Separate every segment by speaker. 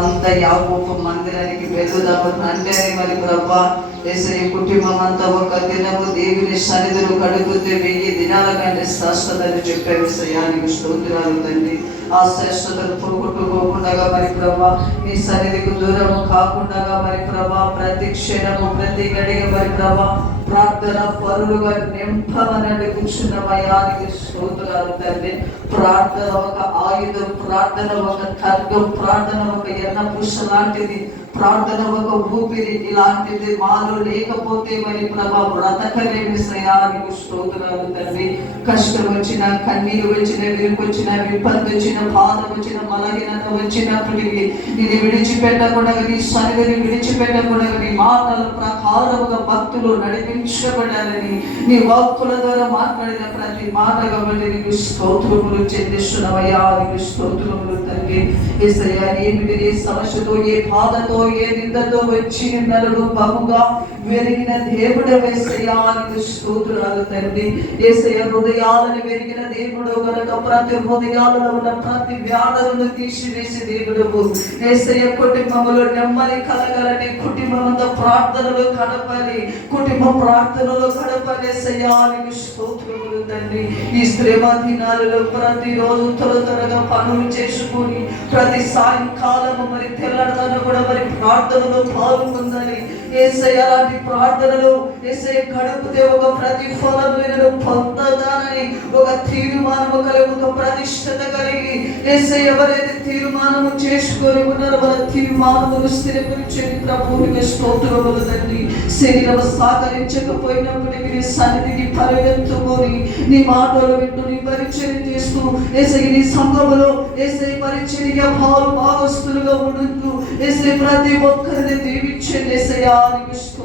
Speaker 1: అంత యాకోపు మందిరానికి వెళ్దాము అంటేనే మరి ప్రభా ఏసై కుటుంబం అంతా ఒక దినము దేవుని సన్నిధులు కడుగుతే వెయ్యి దినాల కంటే శ్రేష్టతని చెప్పే విషయానికి స్తోత్రాలు తండ్రి. ఆ శ్రేష్టతను పోగొట్టుకోకుండా మరి ప్రభా నీ సన్నిధికి దూరము కాకుండా మరి ప్రభా ప్రతి క్షణము ప్రతి గడిగ మరి ప్రభా ప్రార్థన పరులుగా నింపమనండి కూర్చున్న మయానికి స్తోత్రాలు తండ్రి. ప్రార్థన ఒక ఆయుధం ప్రార్థన ఒక ఖడ్గం ప్రార్థన ఒక ఎన్న పుష్ప లాంటిది. ప్రార్థన ఒక ఊపిరి ఇలాంటిది మాలో లేకపోతే మరి ప్రభా బ్రతకలేని శ్రేయానికి స్తోత్రాలు తండ్రి. కష్టం వచ్చిన కన్నీరు వచ్చిన విరుపు వచ్చిన విపత్తు వచ్చిన బాధ వచ్చిన బలహీనత వచ్చినప్పటికీ ఇది విడిచిపెట్టకూడదు నీ సన్నిధిని విడిచిపెట్టకూడదు మాటల ప్రకారముగా భక్తులు నడిపించబడాలని నీ వాక్కుల ద్వారా మాట్లాడిన ప్రతి మాట కాబట్టి నీకు స్తోత్రములు చెల్లిస్తున్నావయ్యా నీకు స్తోత్రములు తండ్రి. ఏసయ్యా ఏమిటి ఏ సమస్యతో ఏ బాధతో ఏ నిందతో వచ్చి నిన్నలు బహుగా వెరిగిన దేవుడు వేసయ్యా నీకు స్తోత్రాలు తండ్రి. ఏసయ్య హృదయాలను వెరిగిన దేవుడు కనుక ప్రతి హృదయాలలో ఉన్న ప్రతి వ్యాధులను తీసివేసి దేవుడు ఏసయ్య కుటుంబములో నెమ్మది కలగాలని కుటుంబంతో ప్రార్థనలు గడపాలి కుటుంబ ప్రార్థనలు గడపాలి. ఏసయ్యా నీకు స్తోత్రములు తండ్రి. ఈ శ్రమ దినాలలో ప్రతిరోజు త్వర త్వరగా పనులు చేసుకొని ప్రతి సాయంకాలము మరి తెల్లడ కూడా మరి ప్రార్థనలో పాల్గొందని ఏసై అలాంటి ప్రార్థనలు ఏసై గడుపుతే ఒక ప్రతిఫలం నేను పొందదానని ఒక తీర్మానము కలిగి ఒక ప్రతిష్టత కలిగి ఏసై ఎవరైతే తీర్మానము చేసుకొని ఉన్నారు. వాళ్ళ తీర్మానములు స్థిరపరిచేది ప్రభువునికి స్తోత్రములు తండ్రి శరీరం సహకరించకపోయినప్పటికీ నీ సన్నిధిని పరిగెత్తుకొని నీ మాటలు వింటూ నీ పరిచయం చేస్తూ ఏసై నీ సంఘములో ఏసై పరిచర్య భావం భావస్తులుగా ఉండుతూ ఏసై ప్రతి ఒక్కరిని దీవించండి. ఏసయ్యా నీకు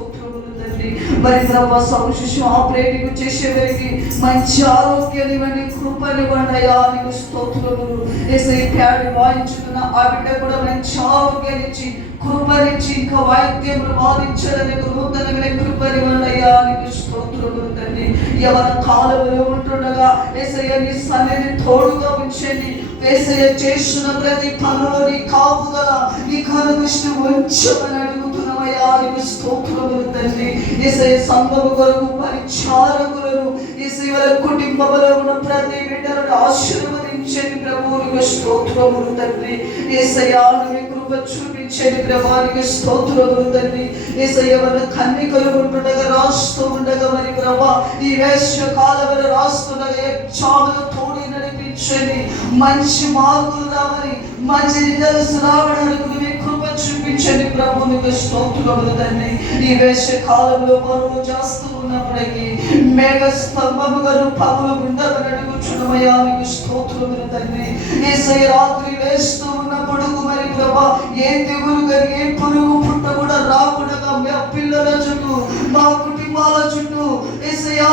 Speaker 1: తండ్రి మరి ప్రభా సంశిషు ఆపరేటింగ్ చేసేవారికి మంచి ఆరోగ్యం ఇవ్వండి కృపనివ్వండి అయ్యా నీకు స్తోత్రములు. ఏసై ప్యాడి వాయించుతున్న ఆ బిడ్డ కూడా మంచి ఆరోగ్యాన్ని ఇచ్చి కృపనిచ్చి ఇంకా వాయిద్యములు వాదించాలని నూతనమైన కృపనివ్వండి అయ్యా నీకు స్తోత్రములు తండ్రి. ఎవరి కాలంలో ఉంటుండగా ఏసయ్య నీ సన్నిధి తోడుగా ఉంచండి. ఏసయ్య చేస్తున్న ప్రతి పనులు నీ కాపుదల నీ కనుదృష్టి ఉంచమని అడుగుతున్నామయ్యా నీకు స్తోత్రములు తండ్రి. ఏసయ్య సంఘము కొరకు పరిచారకులను ఏసయ్య వాళ్ళ కుటుంబంలో ఉన్న ప్రతి బిడ్డలను ఆశీర్వదించండి ప్రభువునికి స్తోత్రములు తండ్రి. ఏసయ్యా నీ కృప చూపించండి ప్రభానికి స్తోత్రములు తండ్రి. ఏసయ్య వాళ్ళ కన్నికలు ఉంటుండగా రాస్తూ ఉండగా మరి ప్రభా. ఈ వేశ్య కాలంలో రాస్తుండగా చాలుగా తోడి నడిపించండి. మంచి మార్కులు రావాలి. మంచి రిజల్ట్స్ రావడానికి మీ ప్రభు నీకు ప్రభునికి స్తోత్రములు తండ్రి ఈ వేష కాలంలో మరువు చేస్తూ ఉన్నప్పటికీ మేఘ స్తంభముగాను పగులు గుండమని అడుగుచున్నమయ్యా నీకు స్తోత్రములు తండ్రి ఏసయ్య రాత్రి వేస్తూ ఉన్నప్పుడు మరి ప్రభా ఏ తెగులు కానీ ఏ పురుగు పుట్ట కూడా రాకుండా మా పిల్లల చుట్టూ మా కుటుంబాల చుట్టూ ఏసయ్యా